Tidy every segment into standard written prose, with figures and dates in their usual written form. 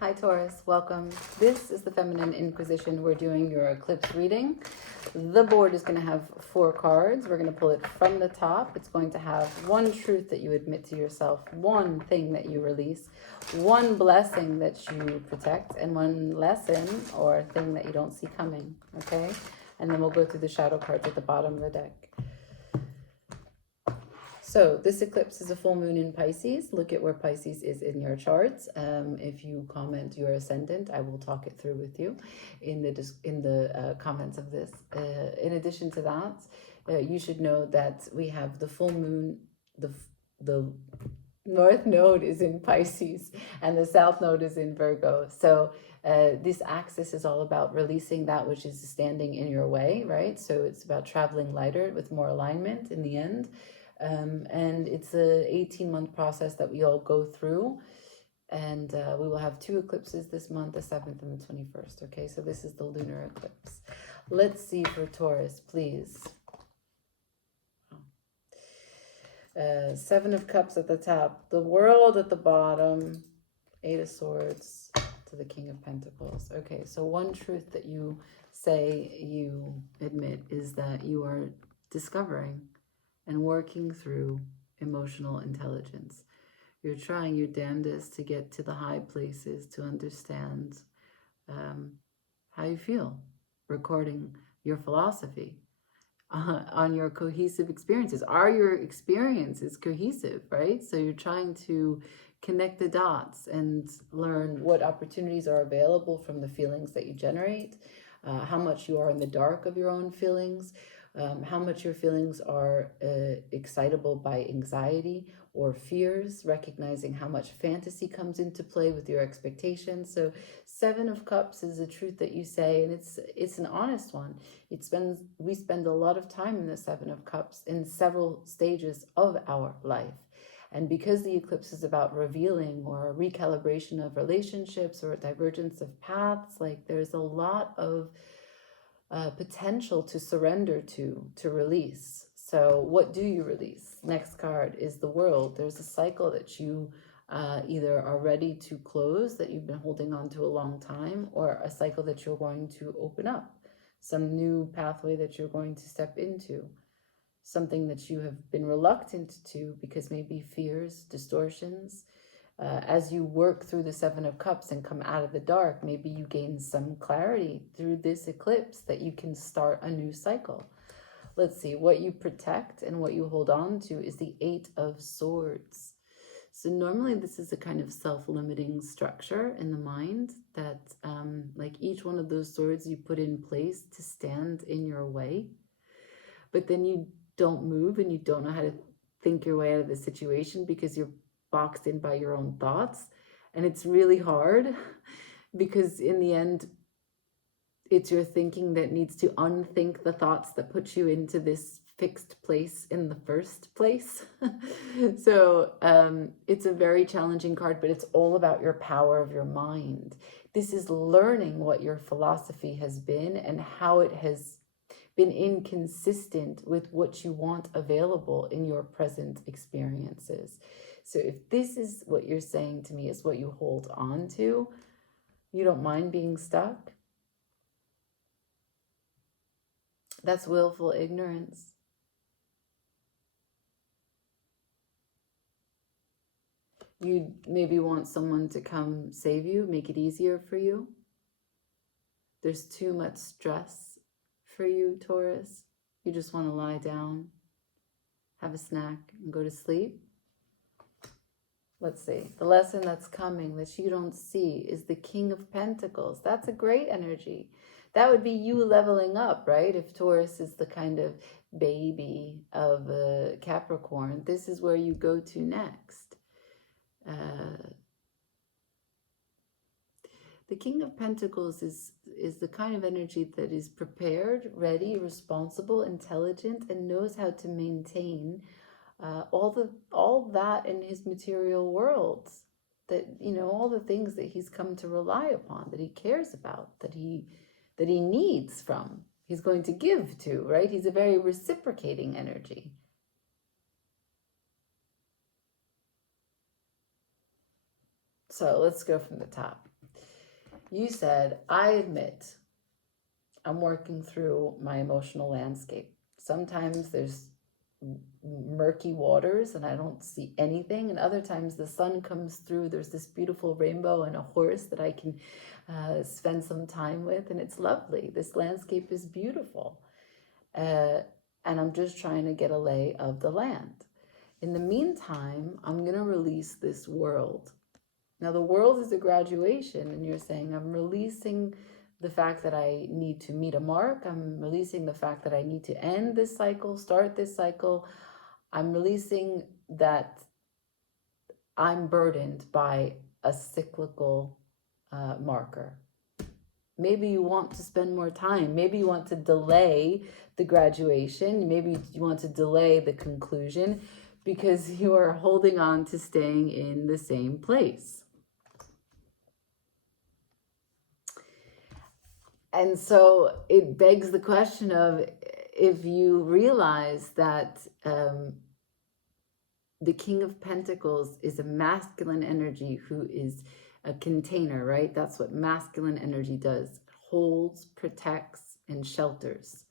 Hi Taurus, welcome. This is the Feminine Inquisition. We're doing your eclipse reading. The board is going to have 4 cards. We're going to pull it from the top. It's going to have one truth that you admit to yourself, one thing that you release, one blessing that you protect, and one lesson or thing that you don't see coming, okay? And then we'll go through the shadow cards at the bottom of the deck. So this eclipse is a full moon in Pisces. Look at where Pisces is in your charts. If you comment your ascendant, I will talk it through with you in the comments of this. In addition to that, you should know that we have the full moon, the north node is in Pisces and the south node is in Virgo. So this axis is all about releasing that which is standing in your way, right? So it's about traveling lighter with more alignment in the end. And it's a 18-month process that we all go through, and we will have 2 eclipses this month, the 7th and the 21st. Okay, so this is the lunar eclipse. Let's see for Taurus, please. 7 of Cups at the top, the World at the bottom, 8 of Swords to the King of Pentacles. Okay, so one truth that you say you admit is that you are discovering and working through emotional intelligence. You're trying your damnedest to get to the high places, to understand how you feel, recording your philosophy on your cohesive experiences. Are your experiences cohesive, right? So you're trying to connect the dots and learn what opportunities are available from the feelings that you generate, how much you are in the dark of your own feelings, how much your feelings are excitable by anxiety or fears, recognizing how much fantasy comes into play with your expectations. So 7 of Cups is a truth that you say, and it's an honest one. We spend a lot of time in the 7 of Cups in several stages of our life. And because the eclipse is about revealing or a recalibration of relationships or a divergence of paths, like there's a lot of potential to surrender to release. So what do you release? Next card is the World. There's a cycle that you either are ready to close, that you've been holding on to a long time, or a cycle that you're going to open up, some new pathway that you're going to step into, something that you have been reluctant to because maybe fears, distortions. As you work through the 7 of Cups and come out of the dark, maybe you gain some clarity through this eclipse that you can start a new cycle. Let's see, what you protect and what you hold on to is the 8 of Swords. So normally this is a kind of self-limiting structure in the mind that like each one of those swords you put in place to stand in your way, but then you don't move and you don't know how to think your way out of the situation because you're boxed in by your own thoughts. And it's really hard because in the end, it's your thinking that needs to unthink the thoughts that put you into this fixed place in the first place. So it's a very challenging card, but it's all about your power of your mind. This is learning what your philosophy has been and how it has been inconsistent with what you want available in your present experiences. So if this is what you're saying to me is what you hold on to, you don't mind being stuck, that's willful ignorance. You maybe want someone to come save you, make it easier for you. There's too much stress for you, Taurus. You just want to lie down, have a snack, and go to sleep. Let's see. The lesson that's coming that you don't see is the King of Pentacles. That's a great energy. That would be you leveling up, right? If Taurus is the kind of baby of Capricorn, this is where you go to next. The King of Pentacles is the kind of energy that is prepared, ready, responsible, intelligent, and knows how to maintain all that in his material world, that, you know, all the things that he's come to rely upon, that he cares about, that he needs from, he's going to give to, right? He's a very reciprocating energy. So let's go from the top. You said, I admit I'm working through my emotional landscape. Sometimes there's murky waters and I don't see anything, and other times the sun comes through, there's this beautiful rainbow and a horse that I can spend some time with, and it's lovely. This landscape is beautiful, and I'm just trying to get a lay of the land. In the meantime, I'm going to release this world. Now, the world is a graduation, and you're saying, I'm releasing the fact that I need to meet a mark. I'm releasing the fact that I need to end this cycle, start this cycle. I'm releasing that I'm burdened by a cyclical marker. Maybe you want to spend more time. Maybe you want to delay the graduation. Maybe you want to delay the conclusion because you are holding on to staying in the same place. And so it begs the question of, if you realize that the King of Pentacles is a masculine energy who is a container, right? That's what masculine energy does. It holds, protects, and shelters.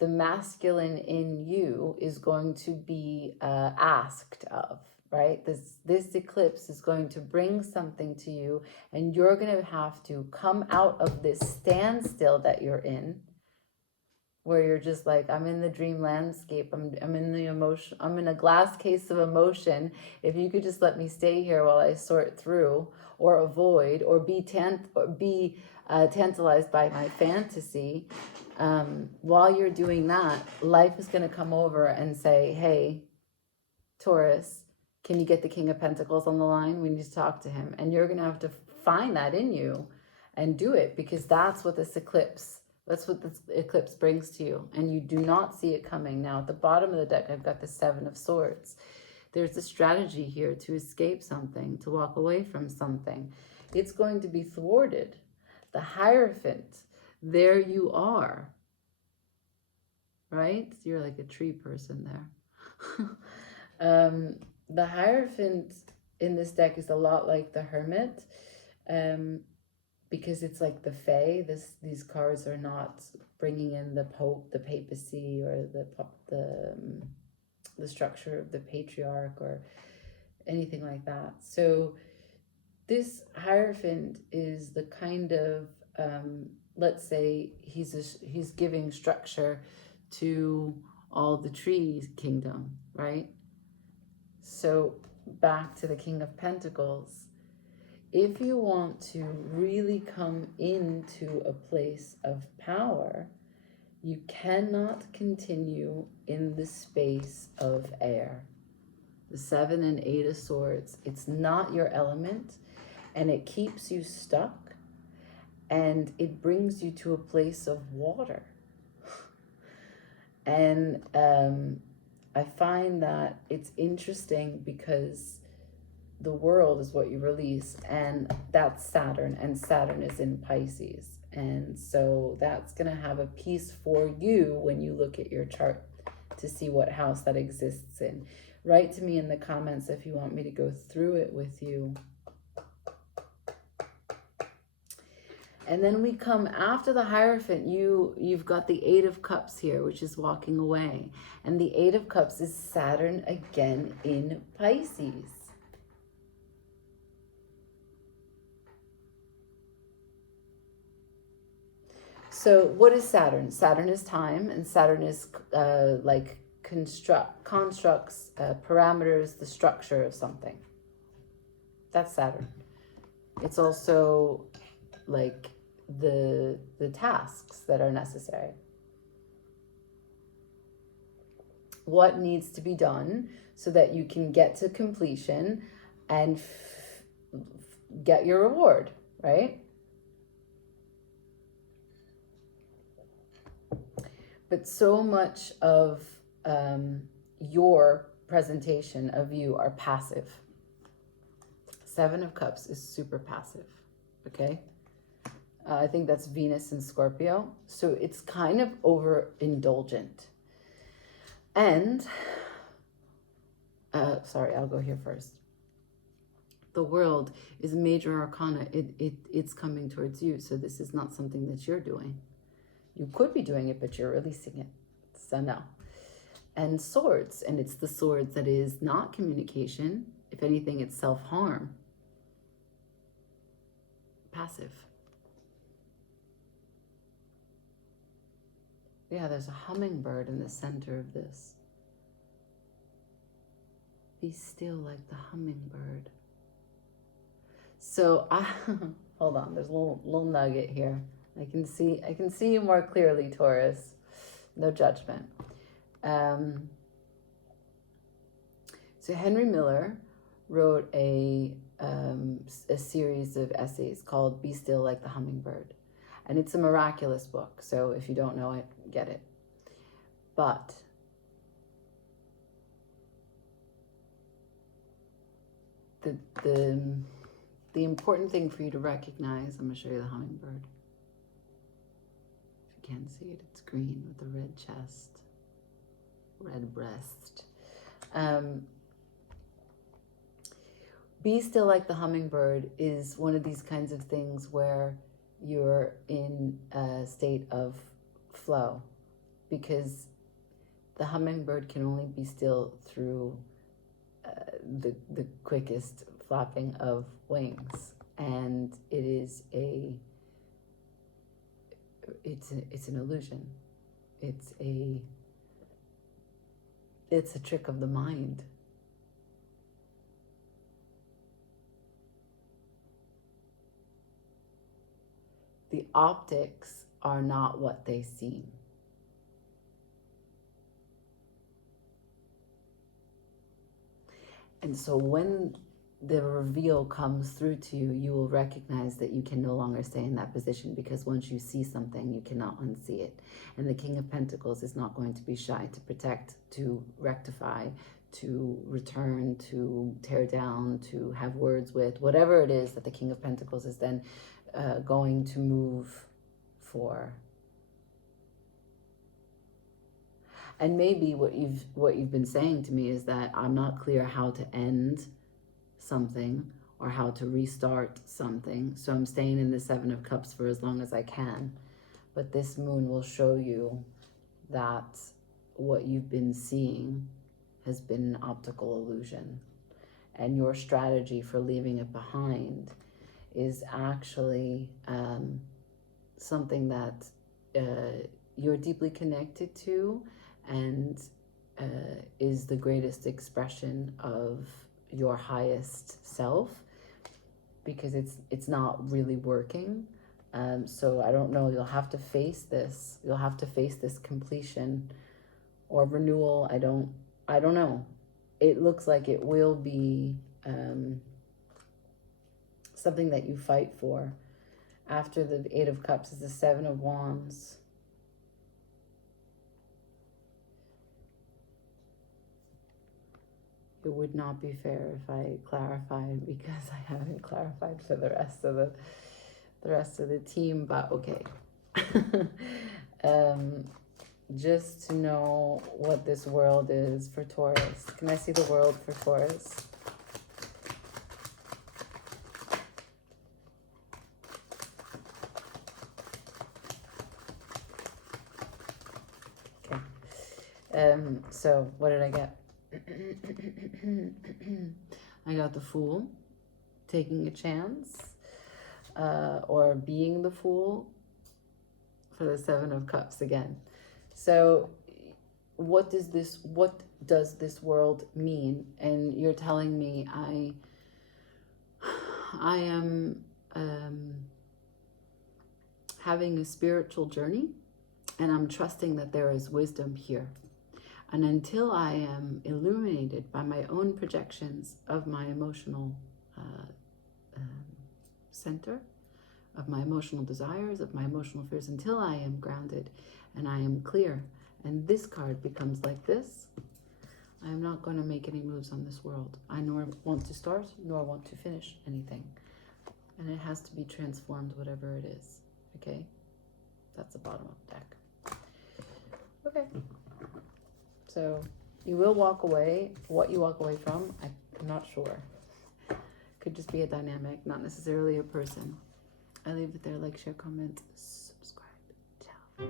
The masculine in you is going to be asked of, right? This eclipse is going to bring something to you, and you're going to have to come out of this standstill that you're in, where you're just like, I'm in the dream landscape. I'm in the emotion. I'm in a glass case of emotion. If you could just let me stay here while I sort through, or avoid, or be tantalized by my fantasy. While you're doing that, life is going to come over and say, hey, Taurus, can you get the King of Pentacles on the line? We need to talk to him. And you're going to have to find that in you and do it, because that's what this eclipse brings to you. And you do not see it coming. Now, at the bottom of the deck, I've got the Seven of Swords. There's a strategy here to escape something, to walk away from something. It's going to be thwarted. The Hierophant, there you are, right? You're like a tree person there. The Hierophant in this deck is a lot like the Hermit, because it's like the Fae. These cards are not bringing in the Pope, the papacy, or the structure of the patriarch or anything like that. So this Hierophant is the kind of, let's say he's giving structure to all the trees kingdom, right? So back to the King of Pentacles. If you want to really come into a place of power, you cannot continue in the space of air. The 7 and 8 of Swords, it's not your element, and it keeps you stuck, and it brings you to a place of water. And I find that it's interesting because the world is what you release, and that's Saturn, and Saturn is in Pisces. And so that's going to have a piece for you when you look at your chart to see what house that exists in. Write to me in the comments if you want me to go through it with you. And then we come after the Hierophant, you've got the 8 of Cups here, which is walking away. And the 8 of Cups is Saturn again in Pisces. So what is Saturn? Saturn is time, and Saturn is like constructs, parameters, the structure of something. That's Saturn. It's also like the tasks that are necessary. What needs to be done so that you can get to completion and get your reward, right? But so much of your presentation of you are passive. 7 of Cups is super passive, okay? I think that's Venus in Scorpio. So it's kind of overindulgent. And, sorry, I'll go here first. The world is a major arcana. It's coming towards you. So this is not something that you're doing. You could be doing it, but you're releasing it. So no. And swords, and it's the swords that is not communication. If anything, it's self-harm. Passive. Yeah, there's a hummingbird in the center of this. Be still like the hummingbird. So hold on, there's a little nugget here. I can see you more clearly, Taurus. No judgment. So Henry Miller wrote a series of essays called Be Still Like the Hummingbird. And it's a miraculous book, so if you don't know it, get it. But the important thing for you to recognize, I'm going to show you the hummingbird. If you can't see it, it's green with a red chest, red breast. Be still like the hummingbird is one of these kinds of things where you're in a state of flow, because the hummingbird can only be still through the quickest flapping of wings, and it's an illusion. It's a trick of the mind. The optics are not what they seem. And so when the reveal comes through to you, you will recognize that you can no longer stay in that position, because once you see something, you cannot unsee it. And the King of Pentacles is not going to be shy to protect, to rectify, to return, to tear down, to have words with, whatever it is that the King of Pentacles is then going to move for. And maybe what you've been saying to me is that I'm not clear how to end something or how to restart something, so I'm staying in the Seven of Cups for as long as I can. But this moon will show you that what you've been seeing has been an optical illusion, and your strategy for leaving it behind is actually something that you're deeply connected to, and is the greatest expression of your highest self, because it's not really working. So I don't know, you'll have to face this. You'll have to face this completion or renewal. I don't know. It looks like it will be something that you fight for. After the Eight of Cups is the Seven of Wands. It would not be fair if I clarified, because I haven't clarified for the rest of the team, but okay. Just to know what this world is for Taurus. Can I see the world for Taurus? Okay. So what did I get? I got the Fool, taking a chance, or being the fool, for the Seven of Cups again. So what does this world mean? And you're telling me I am having a spiritual journey, and I'm trusting that there is wisdom here. And until I am illuminated by my own projections of my emotional center, of my emotional desires, of my emotional fears, until I am grounded and I am clear, and this card becomes like this, I am not going to make any moves on this world. I nor want to start, nor want to finish anything. And it has to be transformed, whatever it is. Okay? That's the bottom of the deck. Okay. So you will walk away. What you walk away from, I'm not sure. Because could just be a dynamic, not necessarily a person. I leave it there. Like, share, comment, subscribe. Ciao.